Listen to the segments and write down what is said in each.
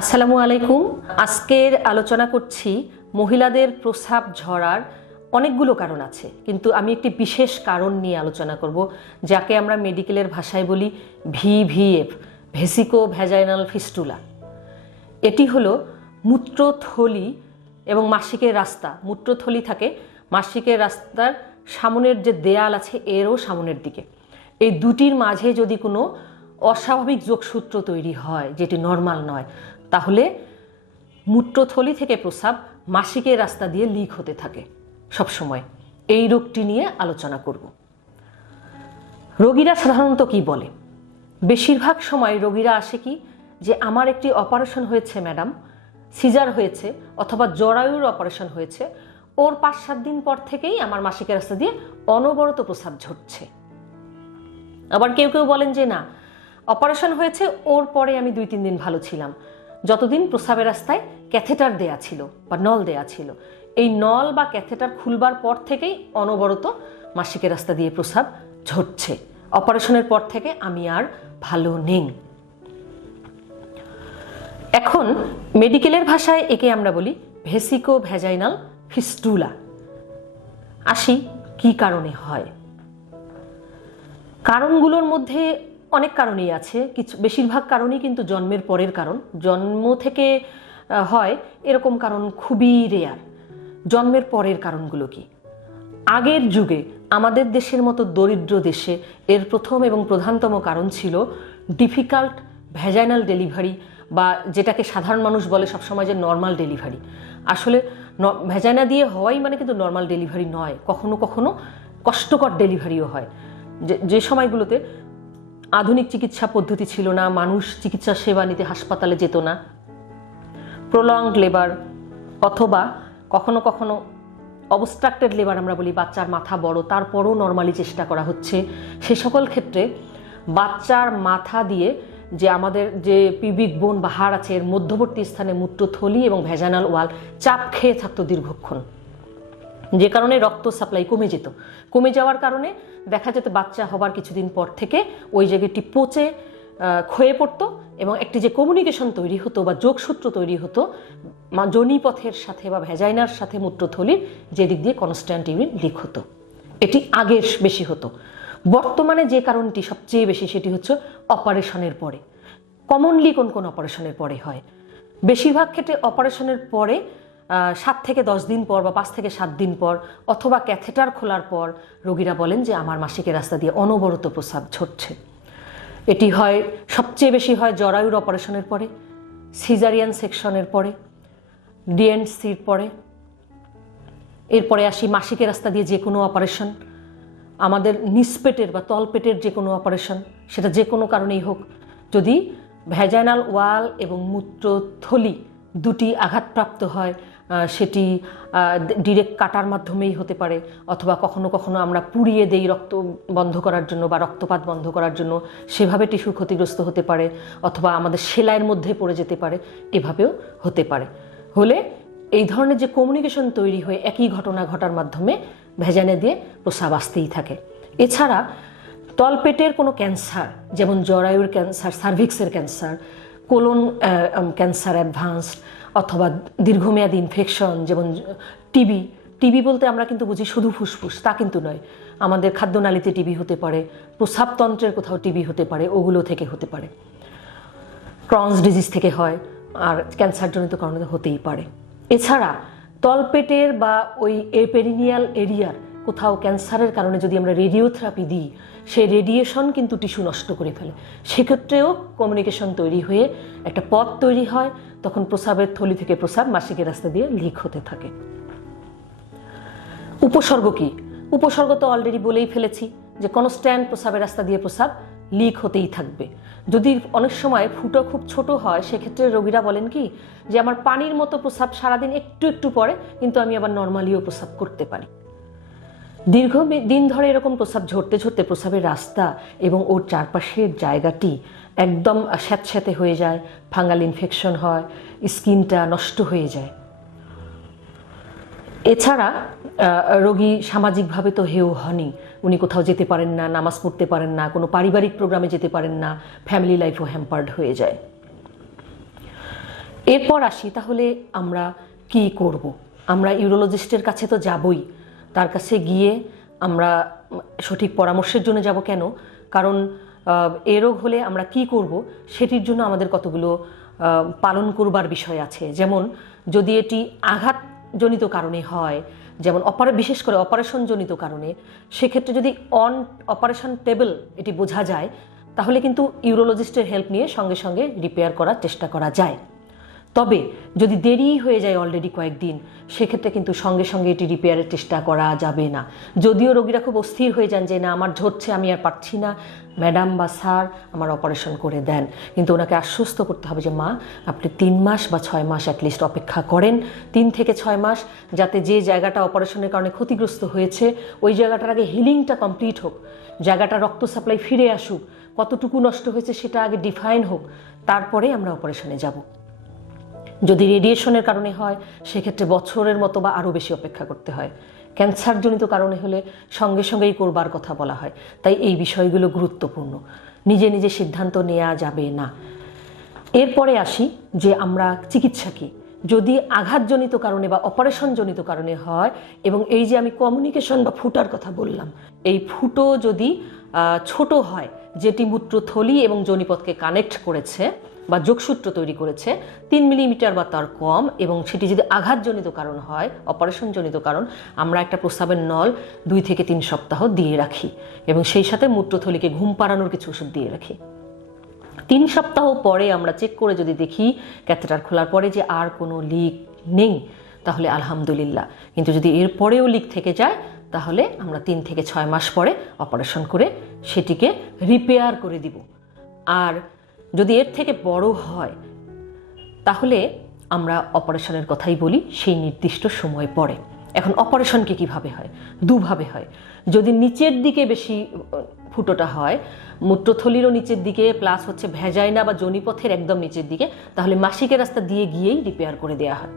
আসসালামু আলাইকুম। আজকের আলোচনা করছি মহিলাদের প্রস্রাব ঝরার অনেকগুলো কারণ আছে, কিন্তু আমি একটি বিশেষ কারণ নিয়ে আলোচনা করব, যাকে আমরা মেডিকেলের ভাষায় বলি ভিভিএফ ভেসিকো ভ্যাজাইনাল ফিস্টুলা। এটি হলো মূত্রথলি এবং মাসিকের রাস্তা। মূত্রথলি থাকে মাসিকের রাস্তার সামনের যে দেয়াল আছে, এরও সামনের দিকে। এই দুটির মাঝে যদি কোনো অস্বাভাবিক যোগসূত্র তৈরি হয়, যেটি নর্মাল নয় তাহলে মূত্রথলি থেকে প্রস্রাব মাসিকের রাস্তা দিয়ে লিক হতে থাকে। সবসময় এই রোগটি নিয়ে আলোচনা করব। রোগীরা সাধারণত কি বলে? বেশিরভাগ সময় রোগীরা আসে কি যে, আমার একটি অপারেশন হয়েছে, ম্যাডাম। সিজার হয়েছে অথবা জরায়ুর অপারেশন হয়েছে। ওর পাঁচ সাত দিন পর থেকেই আমার মাসিকের রাস্তা দিয়ে অনবরত প্রস্রাব ঝরছে। আবার কেউ কেউ বলেন যে, না, অপারেশন হয়েছে, ওর পরে আমি দুই তিন দিন ভালো ছিলাম। যতদিন প্রস্রাবের রাস্তায় ক্যাথেটার দেয়া ছিল বা নল দেয়া ছিল, এই নল বা ক্যাথেটার খুলবার পর থেকেই অনবরত মাসিকের রাস্তা দিয়ে প্রস্রাব ঝরছে। অপারেশনের পর থেকে আমি আর ভালো নেই। এখন মেডিকেলের ভাষায় একে আমরা বলি ভেসিকো ভ্যাজাইনাল ফিস্টুলা। আসি, কি কারণে হয়? কারণগুলোর মধ্যে অনেক কারণই আছে। কিছু, বেশিরভাগ কারণই কিন্তু জন্মের পরের কারণ। জন্ম থেকে হয় এরকম কারণ খুবই রেয়ার জন্মের পরের কারণগুলো কি? আগের যুগে আমাদের দেশের মতো দরিদ্র দেশে এর প্রথম এবং প্রধানতম কারণ ছিল ডিফিকাল্ট ভ্যাজাইনাল ডেলিভারি বা যেটাকে সাধারণ মানুষ বলে সবসময় যে নর্মাল ডেলিভারি আসলে ভ্যাজাইনা দিয়ে হওয়াই মানে কিন্তু নর্মাল ডেলিভারি নয়। কখনো কখনো কষ্টকর ডেলিভারিও হয়। যে যে সময়গুলোতে আধুনিক চিকিৎসা পদ্ধতি ছিল না, মানুষ চিকিৎসা সেবা নিতে হাসপাতালে যেত না। প্রলংড লেবার অথবা কখনো কখনো অবস্ট্রাক্টেড লেবার আমরা বলি, বাচ্চার মাথা বড়, তারপরও নর্মালি চেষ্টা করা হচ্ছে। সে সকল ক্ষেত্রে বাচ্চার মাথা দিয়ে যে আমাদের যে পিবিক বোন বা হাড় আছে, এর মধ্যবর্তী স্থানে মূত্রথলি এবং ভেজানাল ওয়াল চাপ খেয়ে থাকতো দীর্ঘক্ষণ। যে কারণে রক্ত সাপ্লাই কমে যেত। কমে যাওয়ার কারণে দেখা যেত বাচ্চা হবার কিছুদিন পর থেকে ওই জায়গাটি পচে ক্ষয়ে পড়তো এবং একটি যে কমিউনিকেশন তৈরি হতো বা যোগসূত্র তৈরি হতো যোনিপথের সাথে বা ভ্যাজাইনার সাথে মূত্রথলির যে দিক দিয়ে কনস্ট্যান্ট ইউরিন লিক হতো। এটি আগের বেশি হতো। বর্তমানে যে কারণটি সবচেয়ে বেশি সেটি হচ্ছে অপারেশনের পরে। কমনলি কোন কোন অপারেশনের পরে হয়? বেশিরভাগ ক্ষেত্রে অপারেশনের পরে সাত থেকে দশ দিন পর বা পাঁচ থেকে সাত দিন পর অথবা ক্যাথেটার খোলার পর রোগীরা বলেন যে আমার মাসিকের রাস্তা দিয়ে অনবরত প্রস্রাব ঝরছে। এটি হয়, সবচেয়ে বেশি হয় জরায়ুর অপারেশনের পরে, সিজারিয়ান সেকশনের পরে ডিএনসির পরে। এরপরে আসি মাসিকের রাস্তা দিয়ে যে কোনো অপারেশন। আমাদের নিষ্পেটের বা তলপেটের যে কোনো অপারেশন, সেটা যে কোনো কারণেই হোক। যদি ভ্যাজাইনাল ওয়াল এবং মূত্রথলি দুটি আঘাতপ্রাপ্ত হয় সেটি ডিরেক্ট কাটার মাধ্যমেই হতে পারে, অথবা কখনো কখনো আমরা পুড়িয়ে দেই রক্ত বন্ধ করার জন্য বা রক্তপাত বন্ধ করার জন্য, সেভাবে টিস্যু ক্ষতিগ্রস্ত হতে পারে, অথবা আমাদের সেলাইয়ের মধ্যে পড়ে যেতে পারে, এভাবেও হতে পারে। হলে এই ধরনের যে কমিউনিকেশন তৈরি হয়ে একই ঘটনা ঘটার মাধ্যমে ভেজানে দিয়ে প্রসাব আসতেই থাকে। এছাড়া তলপেটের কোনো ক্যান্সার, যেমন জরায়ুর ক্যান্সার, সার্ভিক্সের ক্যান্সার, কোলন ক্যান্সার অ্যাডভান্সড অথবা দীর্ঘমেয়াদী ইনফেকশন যেমন টিবি টিবি বলতে আমরা কিন্তু বুঝি শুধু ফুসফুস, তা কিন্তু নয়। আমাদের খাদ্যনালীতে টিবি হতে পারে, প্রস্রাবতন্ত্রের কোথাও টিবি হতে পারে, ওগুলো থেকে হতে পারে। ক্রনস ডিজিজ থেকে হয়, আর ক্যান্সারজনিত কারণে হতেই পারে। এছাড়া তলপেটের বা ওই এপেরিনিয়াল এরিয়ার কোথাও ক্যান্সারের কারণে যদি আমরা রেডিওথেরাপি দিই, সেই রেডিয়েশন কিন্তু টিস্যু নষ্ট করে ফেলে। সেক্ষেত্রেও কমিউনিকেশন তৈরি হয়ে একটা পথ তৈরি হয়, তখন প্রস্রাবের থলি থেকে প্রস্রাব মাসিকের রাস্তা দিয়ে লিক হতে থাকে। উপসর্গ কি? উপসর্গ তো অলরেডি বলেই ফেলেছি যে কনস্ট্যান্ট প্রস্রাবের রাস্তা দিয়ে প্রস্রাব লিক হতেই থাকবে। যদি অনেক সময় ফুটো খুব ছোট হয়, সেক্ষেত্রে রোগীরা বলেন কি, যে আমার পানির মতো প্রস্রাব সারাদিন একটু একটু পরে কিন্তু আমি আবার নর্মালিও প্রস্রাব করতে পারি। দীর্ঘ দিন ধরে এরকম প্রস্রাব ঝরতে ঝরতে প্রস্রাবের রাস্তা এবং ওর চারপাশের জায়গাটি একদম স্যাঁতস্যাঁতে হয়ে যায়, ফাঙ্গাল ইনফেকশন হয়, স্কিনটা নষ্ট হয়ে যায়। এছাড়া রোগী সামাজিকভাবে তো হেও হনই। উনি কোথাও যেতে পারেন না, নামাজ পড়তে পারেন না, কোনো পারিবারিক প্রোগ্রামে যেতে পারেন না, ফ্যামিলি লাইফও হ্যাম্পার্ড হয়ে যায়। এরপর আসি তাহলে আমরা কি করব? আমরা ইউরোলজিস্টের কাছে তো যাবই। তার কাছে গিয়ে আমরা সঠিক পরামর্শের জন্য যাব কেন? কারণ এ রোগ হলে আমরা কি করব? সেটির জন্য আমাদের কতগুলো পালন করবার বিষয় আছে। যেমন, যদি এটি আঘাতজনিত কারণে হয়, যেমন অপারে, বিশেষ করে অপারেশনজনিত কারণে, সেক্ষেত্রে যদি অন অপারেশন টেবল এটি বোঝা যায়, তাহলে কিন্তু ইউরোলজিস্টের হেল্প নিয়ে সঙ্গে সঙ্গে রিপেয়ার করার চেষ্টা করা যায়। তবে যদি দেরি হয়ে যায় অলরেডি কয়েকদিন, সেক্ষেত্রে কিন্তু সঙ্গে সঙ্গে এটি রিপেয়ারের চেষ্টা করা যাবে না। যদিও রোগীরা খুব অস্থির হয়ে যান যে, না, আমার ঝরছে, আমি আর পারছি না। ম্যাডাম বা স্যার আমার অপারেশন করে দেন। কিন্তু ওনাকে আশ্বস্ত করতে হবে যে, মা, আপনি তিন মাস বা ছয় মাস অ্যাটলিস্ট অপেক্ষা করেন। তিন থেকে ছয় মাস, যাতে যে জায়গাটা অপারেশনের কারণে ক্ষতিগ্রস্ত হয়েছে, ওই জায়গাটার আগে হিলিংটা কমপ্লিট হোক। জায়গাটা রক্ত সাপ্লাই ফিরে আসুক। কতটুকু নষ্ট হয়েছে সেটা আগে ডিফাইন হোক। তারপরে আমরা অপারেশনে যাব। যদি রেডিয়েশনের কারণে হয়, সেক্ষেত্রে বছরের মতো বা আরও বেশি অপেক্ষা করতে হয়। ক্যান্সারজনিত কারণে হলে সঙ্গে সঙ্গেই করবার কথা বলা হয়। তাই এই বিষয়গুলো গুরুত্বপূর্ণ। নিজে নিজে সিদ্ধান্ত নেওয়া যাবে না। এরপরে আসি যে আমরা চিকিৎসা কি। যদি আঘাতজনিত কারণে বা অপারেশনজনিত কারণে হয় এবং এই যে আমি কমিউনিকেশন বা ফুটার কথা বললাম, এই ফুটো যদি ছোট হয়, যেটি মূত্রথলি এবং জনিপথকে কানেক্ট করেছে বা যোগসূত্র তৈরি করেছে, তিন মিলিমিটার বা তার কম এবং সেটি যদি আঘাতজনিত কারণ হয়, অপারেশনজনিত কারণ, আমরা একটা প্রস্রাবের নল দুই থেকে তিন সপ্তাহ দিয়ে রাখি এবং সেই সাথে মূত্রথলিকে ঘুম পাড়ানোর কিছু ওষুধ দিয়ে রাখি। তিন সপ্তাহ পরে আমরা চেক করে যদি দেখি ক্যাথেটার খোলার পরে যে আর কোনো লিক নেই, তাহলে আলহামদুলিল্লাহ। কিন্তু যদি এর পরেও লিক থেকে যায়, তাহলে আমরা তিন থেকে ছয় মাস পরে অপারেশন করে সেটিকে রিপেয়ার করে দিব। আর যদি এর থেকে বড় হয়, তাহলে আমরা অপারেশনের কথাই বলি, সেই নির্দিষ্ট সময় পরে। এখন অপারেশনকে কীভাবে হয়? দুভাবে হয়। যদি নিচের দিকে বেশি ফুটোটা হয়, মূত্রথলিরও নিচের দিকে, প্লাস হচ্ছে ভেজাইনা বা জনিপথের একদম নিচের দিকে, তাহলে মাসিকের রাস্তা দিয়ে গিয়েই রিপেয়ার করে দেওয়া হয়।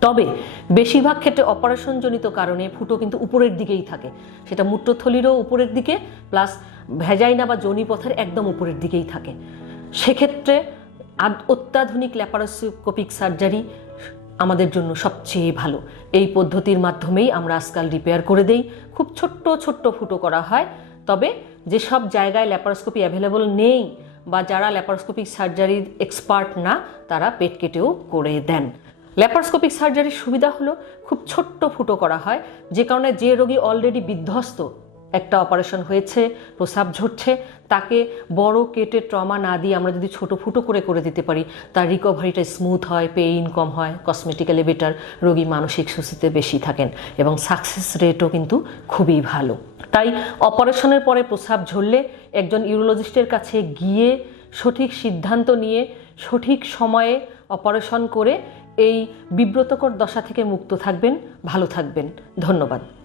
তবে বেশিরভাগ ক্ষেত্রে অপারেশনজনিত কারণে ফুটো কিন্তু উপরের দিকেই থাকে। সেটা মূত্রথলিরও উপরের দিকে, প্লাস ভেজাইনা বা জনিপথের একদম উপরের দিকেই থাকে। সেক্ষেত্রে অত্যাধুনিক ল্যাপারোস্কোপিক সার্জারি আমাদের জন্য সবচেয়ে ভালো। এই পদ্ধতির মাধ্যমেই আমরা আজকাল রিপেয়ার করে দেই। খুব ছোট্ট ছোট্ট ফুটো করা হয়। তবে যেসব জায়গায় ল্যাপারোস্কোপি অ্যাভেলেবল নেই বা যারা ল্যাপারোস্কোপিক সার্জারির এক্সপার্ট না, তারা পেট কেটেও করে দেন। ল্যাপারোস্কোপিক সার্জারির সুবিধা হলো খুব ছোট্ট ফুটো করা হয়। যে কারণে যে রোগী অলরেডি বিধ্বস্ত একটা অপারেশন হয়েছে প্রসাব ঝরছে, তাকে বড় কেটে ট্রমা না দিয়ে আমরা যদি ছোটো ফুটো করে করে দিতে পারি, তার রিকভারিটা স্মুথ হয় পেইন কম হয় কসমেটিক্যালি বেটার রোগী মানসিক সুস্থিতে বেশি থাকেন এবং সাকসেস রেটও কিন্তু খুবই ভালো। তাই অপারেশনের পরে প্রসাব ঝরলে একজন ইউরোলজিস্টের কাছে গিয়ে সঠিক সিদ্ধান্ত নিয়ে, সঠিক সময়ে অপারেশন করে এই বিব্রতকর দশা থেকে মুক্ত থাকবেন, ভালো থাকবেন। ধন্যবাদ।